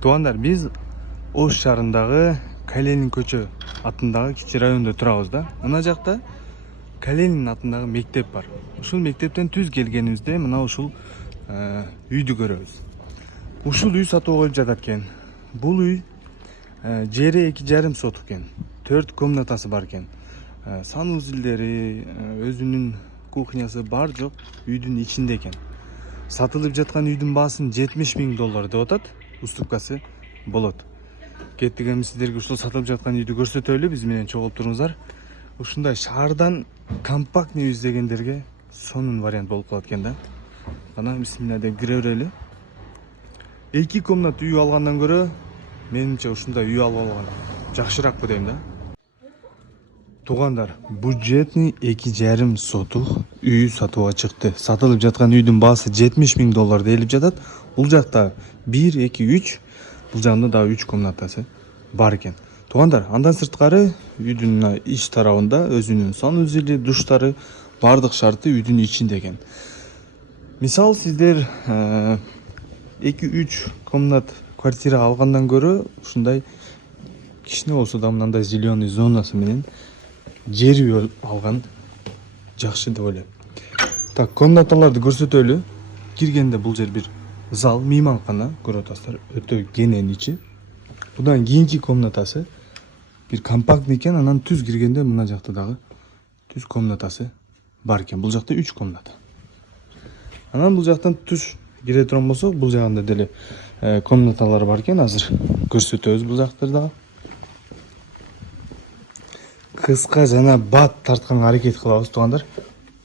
Туугандар, биз Ош шаарындагы Калинин көчө атындагы кичи райондо турабыз да. Мына жакта Калинин атындагы мектеп бар. Ушул мектептен түз келгенибизде мына ушул үйдү көрөбүз. Ушул үй сатууга коюлуп жатат экен. Бул үй жери 2,5 сотук экен. 4 комнатасы бар экен. Санузелдери, өзүнүн кухнясы бар жок үйдүн ичинде экен. Сатылып жаткан үйдүн баасын $70,000 деп атат. Уступкасы болот. Кеттик, эми сиздерге ушул сатылып жаткан үйдү көрсөтөлү, биз менен чогулуп туруңуздар. Ушундай шаардан компактный үй издегендерге сонун вариант болуп калат экен да. Ана бисмилля деп кире берели. 2 комнат үй алгандан көрө менимче ушундай үй алып алган жакшыраак деп да. Туугандар, бюджетный 2,5 сотук үй сатууга чыкты. Сатылып жаткан үйдүн баасы $70,000 делип жатат. Бул жакта 1, 2, 3, бул жагында да 3 комнатасы бар экен. Туугандар, андан сырткары үйдүн ич тарабында өзүнүн санузели, душтары, бардык шарты үйдүн ичинде экен. Мисалы сиздер 2-3 комнат квартира алгандан көрө ушундай кичине болсо да мындай зеленый зонасы менен жер үй алган жакшы деп ойлойм. Так, комнаталарды көрсөтөлү. Киргенде бул жер бир зал, мейманкана көрүп атасыздар. Өтө кенен ичи. Будан кийинки комнатасы бир компактный экен, анан түз киргенде мына жакта дагы түз комнатасы бар экен. Бул жакта 3 комната. Анан бул жактан түз кире турган болсок, бул жагында деле комнаталар бар экен. Азыр көрсөтөбүз бул жактарды дагы. Кыска жана бат тартканга аракет кылабыз, туугандар.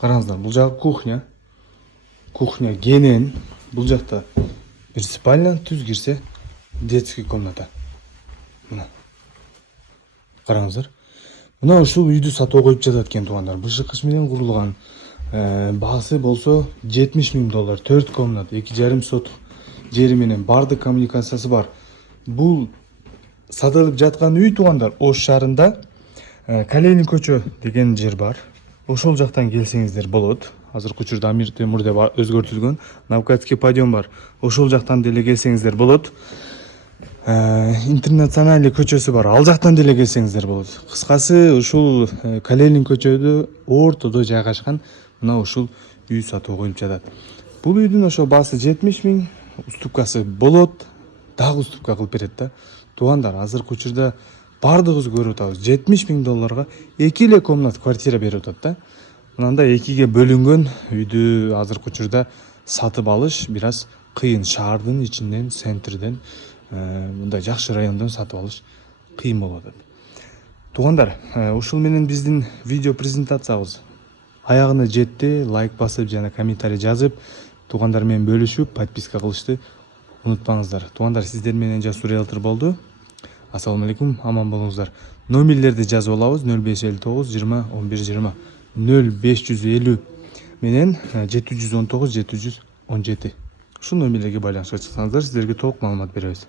Караңыздар, бул жагы кухня. Кухня кенен. Бул жакта бир спальня, түз кирсе детский комната. Мына. Караңыздар. Мына ушул үйдү сатууга коюп жатат экен, туугандар. БШК менен курулган. Баасы болсо $70,000, 4 комната, 2,5 сотук жери менен бардык коммуникациясы бар. Бул сатылып жаткан үй, туугандар, Ош шаарында Калинин көчө деген жер бар. Ошол жактан келсеңиздер болот. Азыркы учурда Амир Темур деп өзгөртүлгөн. Навкатский подъем бар. Ошол жактан деле келсеңиздер болот. Интернациональный көчөсү бар. Ал жактан деле келсеңиздер болот. Кыскасы, ушул Калинин көчөдө ортодо жайгашкан мына ушул үй сатууга коюлуп жатат. Бул үйдүн ошо баасы 70,000, уступкасы болот. Дагы уступка кылып берет да. Туугандар, азыркы учурда бардыгыбыз көрүп атабыз. $70,000 2 эле комнат квартира берип атат да. Мындай 2ге бөлүнгөн үйдү азыркы учурда сатып алыш бир аз кыйын. Шаардын ичинен, центрден, мындай жакшы райондон сатып алыш кыйын болуп атат. Туугандар, ушул менен биздин видео презентациябыз аягына жетти. Лайк басып жана комментарий жазып, туугандар менен бөлүшүп, подписка кылышты унутпаңыздар. Туугандар, сиздер менен Жасур Риэлтор болду. Ассаламу алейкум, аман болуңуздар. Номерлерди жазып алабыз: 0559 20 11 20, 0550 менен 719 717. Ушул номерлерге байланышка чыксаңыздар, сиздерге толук маалымат беребиз.